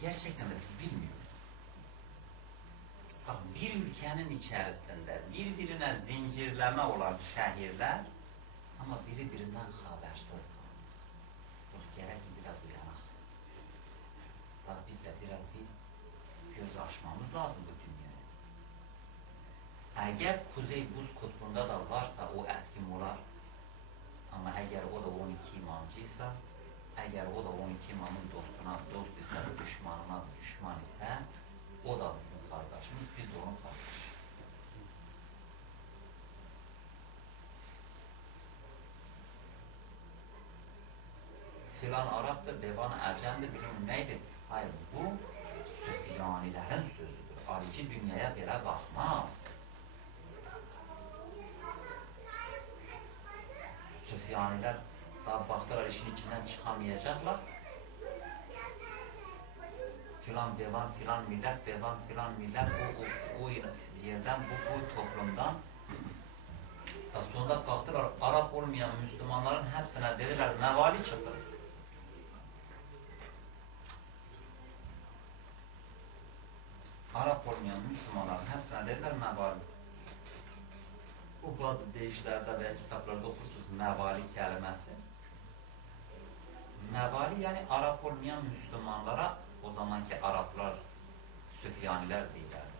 gerçekten de biz bilmiyoruz. Bak bir ülkenin içerisinde birbirine zincirleme olan şehirler ama biri birinden habersiz kalır. Yok gerek ki biraz uyanak. Bak biz de biraz bir göz açmamız lazım bu dünyaya. Eğer Kuzey Buz Kutbu'nda da varsa o Eskimolar ama eğer o da 12 imamcıysa eğer o da 12 imamın dostuna dost ise, düşmanına düşman ise o da bizim kardeşimiz, biz de onun kardeşi. Filan Arap'tır, devan Ecem'dir, bilmem neydi. Hayır, bu Süfyanilerin sözüdür. Arici dünyaya belə bakmaz. Süfyaniler daha baktılar işin içinden çıkamayacaklar. Filan devan filan millet devan filan millet o, o, o yerden bu, bu toplumdan da sonunda kalktılar Arap olmayan Müslümanların hepsine dediler mevali çıktı. Arap olmayan Müslümanların hepsine dediler mevali. Bu bazı deyişlerde ve kitaplarda okursunuz mevali kelimesi. Mevali yani Arap olmayan Müslümanlara o zamanki Araplar Süfyaniler değillerdi.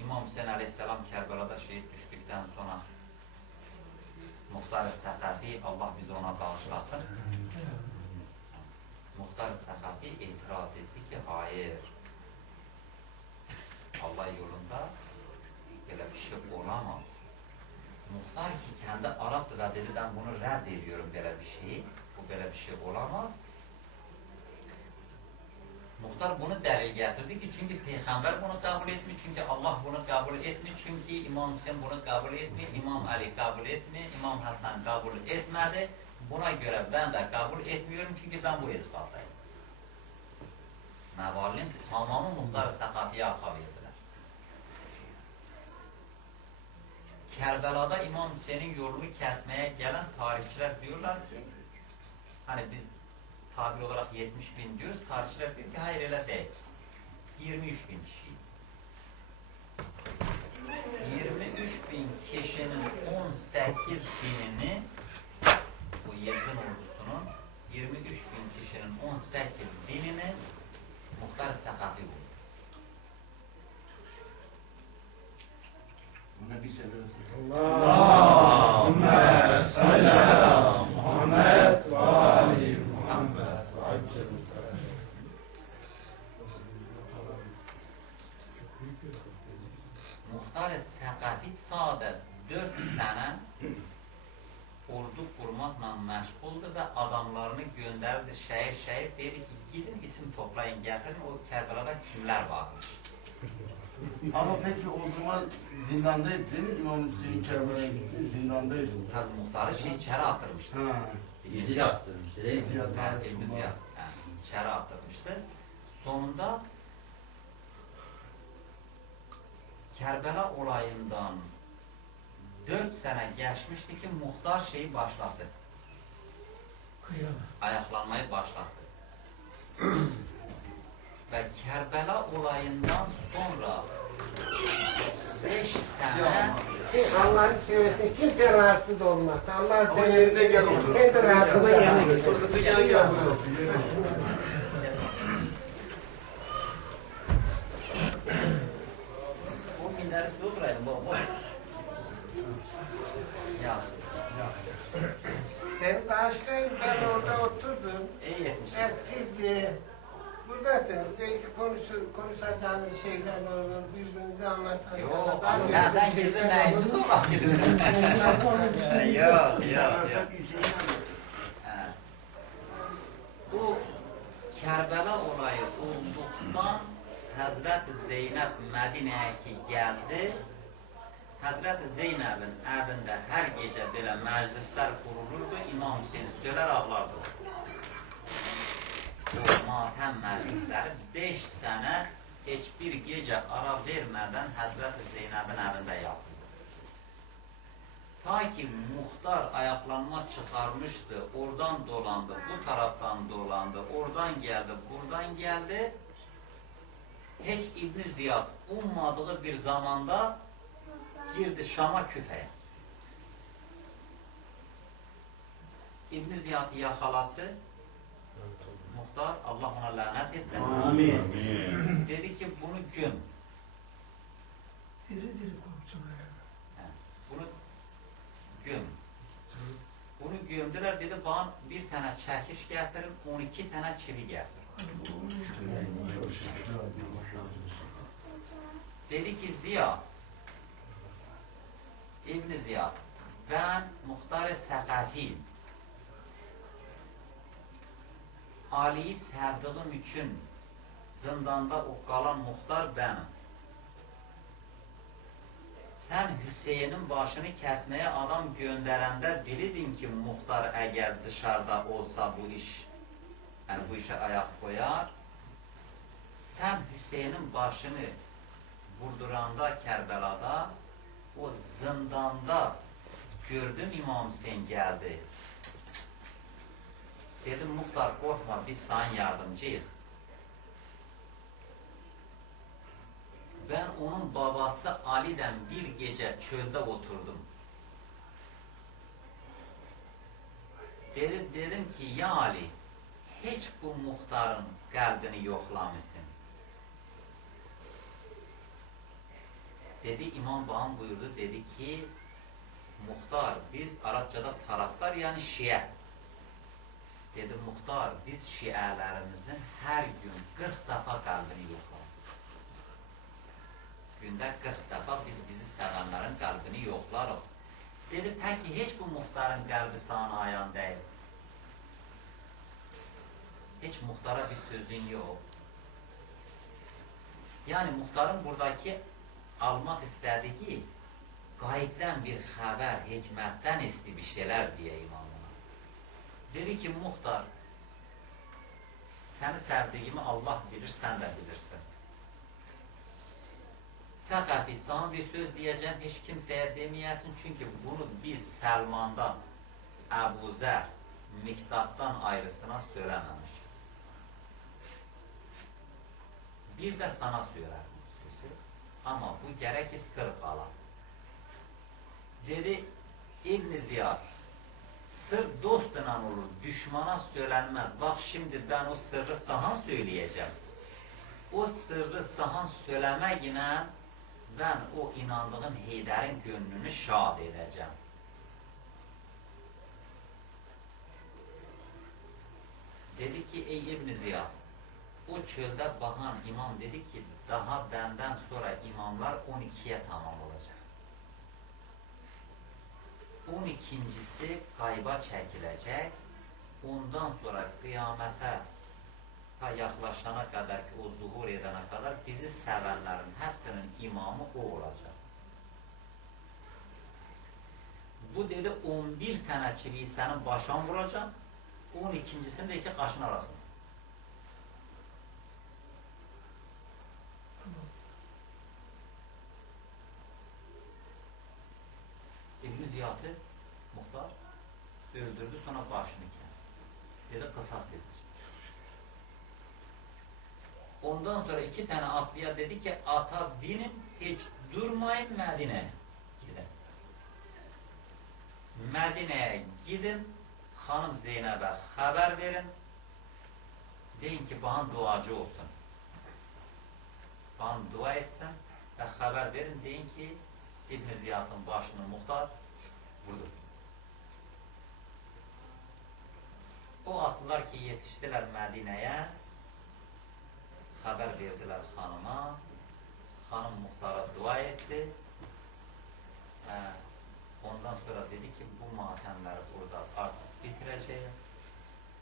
İmam Hüseyin Aleyhisselam Kerbela'da şehit düştükten sonra Muhtar-ı Sakafi Allah bizi ona bağışlasın. Muhtar-ı Sakafi itiraz etti ki hayır Allah yolunda böyle bir şey olamaz. Muhtar ki kendi Arap'tı ve dedi ben bunu reddediyorum böyle bir şeyi. Bu böyle bir şey olamaz. Muhtar bunu delil getirdi ki çünkü peygamber bunu kabul etmiyor, çünkü Allah bunu kabul etmiyor, çünkü İmam Hüseyin bunu kabul etmiyor, İmam Ali kabul etmiyor, İmam Hasan kabul etmedi. Buna göre ben de kabul etmiyorum çünkü ben bu itikaddayım. Mevalin tamamı muhtar-ı sakafiye akab ettiler. Kerbela'da İmam Hüseyin'in yolunu kesmeye gelen tarihçiler diyorlar ki hani biz tabir olarak 70 bin diyoruz. Tarihçiler diyor ki hayır öyle değil. 23 bin kişi. 23 bin kişinin 18 binini bu Yezgin ordusunun 23 bin kişinin 18 binini Muhtar Sakafi vurdu. Bir sebep. Allahümme salli ala Muhammed ve ali Muhammed ve acel Muhtar Sakafi sade 4 sene ordu kurmakla məşğuldur və adamlarını gönderdi şehir şehir dedi ki gidin isim toplayın getirin o Kerbela'da kimler varmış. Ama peki o zaman zindandaydı değil mi? İmam Hüseyin Kerbela'ya gitti. Zindandaydı. Tabi muhtarı şey içeri attırmıştı. Ha. Bizi attırmıştı değil mi? Ziyad- Ha, elimiz ya. Ha, içeri attırmıştı. Sonunda Kerbela olayından dört sene geçmişti ki muhtar şeyi başlattı. Ayaklanmayı başlattı. Ve Kerbela olayından sonra beş sene Allah'ın seversen kimse rahatsız olmaz. Allah Ama yerine gel otur. Kendi rahatsızlığı yerine gel. gel buraya buradasınız. Belki konuşur, konuşacağınız şeyler olur. Birbirinize Yok, anlatacağınız. ama senden gizli meclis olabilir. Yok, yok, yok. Bu Kerbela olayı olduktan Hazreti Zeynep Medine'ye ki geldi. Hazreti Zeynep'in evinde her gece böyle meclisler kurulurdu. İmam Hüseyin söyler ağlardı. O matem meclisleri beş sene hiçbir gece ara vermeden Hazreti Zeynep'in evinde yaptı. Ta ki muhtar ayaklanma çıkarmıştı. Oradan dolandı, bu taraftan dolandı, oradan geldi, buradan geldi. Hiç İbn Ziyad ummadığı bir zamanda girdi Şam'a küfeye. İbn Ziyad'ı yakalattı. Muhtar Allah ona lanet etsin. Amin. Dedi ki bunu göm. Diri diri korksun Bunu göm. Bunu gömdüler dedi bana bir tane çekiş getirin, 12 tane çivi getirin. Dedi ki Ziya, İbn Ziya, ben muhtar-ı sekafiyim. Ali'yi sevdiğim üçün zindanda o qalan muxtar bənim. Sən Hüseynin başını kəsməyə adam göndərəndə bilirdin ki, muxtar əgər dışarıda olsa bu iş, yəni bu işə ayaq qoyar, sən Hüseynin başını vurduranda Kərbəlada, o zindanda gördüm İmam Hüseyin gəldi, Dedim muhtar korkma biz sana yardımcıyız. Ben onun babası Ali'den bir gece çölde oturdum. Dedi, dedim ki ya Ali hiç bu muhtarın kalbini yoklamışsın. Dedi İmam Bağım buyurdu dedi ki muhtar biz Arapçada taraftar yani şia. Dedim, Muxtar, biz şiələrimizin hər gün 40 dəfə qəlbini yoxlarıq. Gündə 40 dəfə biz bizi sevənlərin qəlbini yoxlarıq. Dedi, pəki, heç bu muxtarın qəlbi sana ayan deyil. Heç muxtara bir sözün yox. Yəni, muxtarın buradakı almaq istədiyi qayıbdən bir xəbər, hikmətdən isti bir şeylər deyə imam. Dedi ki, muxtar, səni səvdiyimi Allah bilir, sən də bilirsən. Səqəfi, sana bir söz deyəcəm, heç kimsəyə deməyəsin, çünki bunu biz Səlmanda, Əbu Zər, Miqdaddan ayrısına söyləməmiş. Bir də sana söylərim bu sözü, amma bu gərək ki, sır qala. Dedi, İbn-i Ziyad, sır dostla olur, düşmana söylenmez. Bak şimdi ben o sırrı sana söyleyeceğim. O sırrı sana söylemek yine ben o inandığım Heyder'in gönlünü şad edeceğim. Dedi ki ey İbn Ziyad o çölde bakan imam dedi ki daha benden sonra imamlar 12'ye tamam olacak. 12-cisi qayba çəkiləcək, ondan sonra qiyamətə ta yaxlaşana qədər ki, o zuhur edənə qədər bizi sevənlərin həbsinin imamı o olacaq. Bu dedi 11 tənə kilisənin başan vuracaq, 12-cisini də iki qaşın arasında. Ziyad'ı muhtar öldürdü sonra başını kesti. Dedi kısas edilecek. Ondan sonra iki tane atlıya dedi ki ata binin hiç durmayın Medine'ye gidin. Medine'ye gidin hanım Zeynep'e haber verin. Deyin ki bana duacı olsun. Bana dua etsin ve haber verin deyin ki İbn Ziyad'ın başını muhtar vurdu. O atlılar ki yetiştiler Medine'ye haber verdiler hanıma. Hanım muhtara dua etti. Ee, ondan sonra dedi ki bu matemleri burada artık bitireceğim.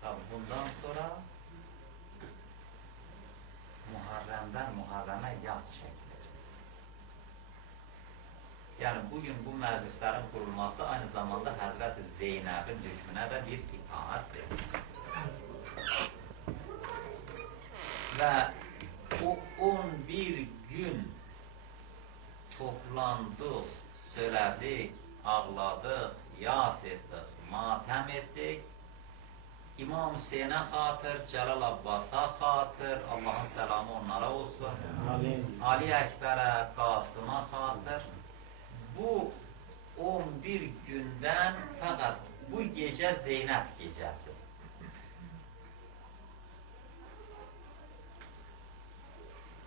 Tabi bundan Yani bugün bu meclislerin kurulması aynı zamanda Hazreti Zeynep'in hükmüne de bir itaattir. Ve o 11 gün toplandık, söyledik, ağladıq, yas etdik, matəm etdik. İmam Hüseynə xatır, Cəlal Abbasa xatır, Allahın səlamı onlara olsun. Amin. Ali Əkbərə, Qasıma xatır. Bu 11 gündən fəqət bu gecə Zeynəb gecəsi.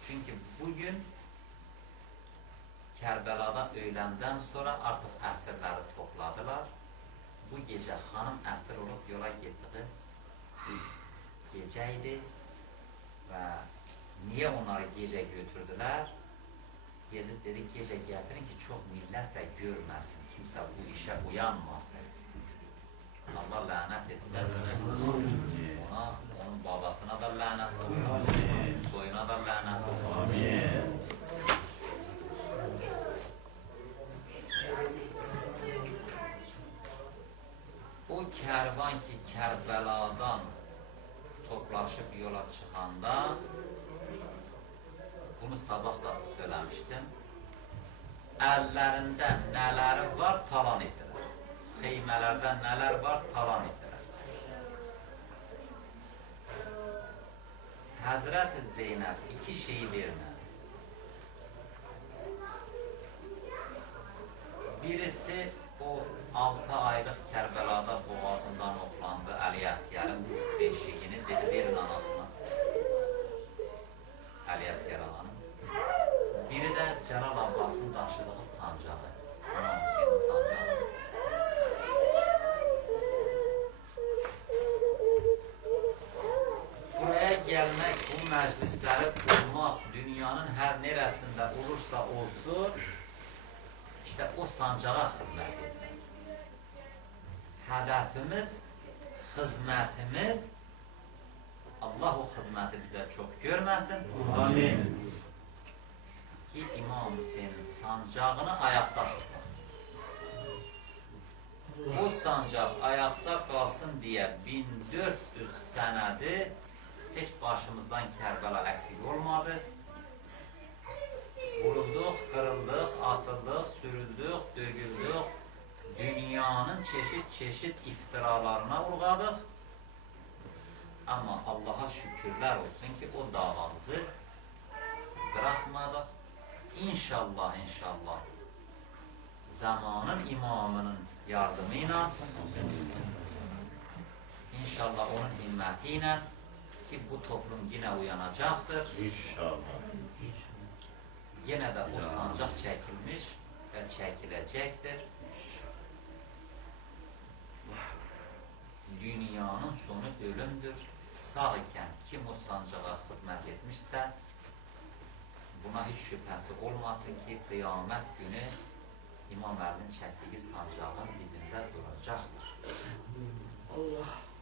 Çünki bugün Kərbəlada öləndən sonra artıq əsirləri topladılar. Bu gecə xanım əsir olub yola getdiyi gecə idi və niyə onları gecə götürdülər? Yezid dedi gecə gətirin ki, çox millət də görməsin, kimsə bu işə uyanmasın. Allah lənət etsin. Ona, onun babasına da lənət olsun, soyuna da lənət olsun. O kərvan ki, Kərbəladan toplaşıb yola çıxanda bunu sabah da söyləmişdim. Əllərində nələri var talan etdilər. Xeymələrdə nələr var talan etdilər. Həzrət Zeynəb iki şeyi vermədi. Birisi o 6 aylıq Kərbəlada boğazından oxlandı Əli Əsgərin beşiyini dedi verin anasına. Sancağa xidmət etmək. Hədəfimiz, xidmətimiz Allah o xidməti bizə çox görməsin Amin. ki, İmam Hüseynin sancağını ayaqda tutmaq. O sancaq ayaqda qalsın deyə 1400 sənədi heç başımızdan Kərbəla əksik olmadı. Vurulduq, qırıldıq, asıldıq, sürüldük, dögüldük. Dünyanın çeşit-çeşit iftiralarına uğradıq. Amma Allaha şükürlər olsun ki, o davamızı bırakmadıq. İnşallah, inşallah zamanın imamının yardımıyla inşallah onun himməti ki bu toplum yine uyanacaktır. İnşallah. Yine de o sancak çekilmiş ve çekilecektir. Dünyanın sonu ölümdür. Sağ iken kim o sancağa hizmet etmişse buna hiç şüphesi olmasın ki kıyamet günü İmam Əli'nin çəkdiyi sancağın dibində duracaktır. Allah.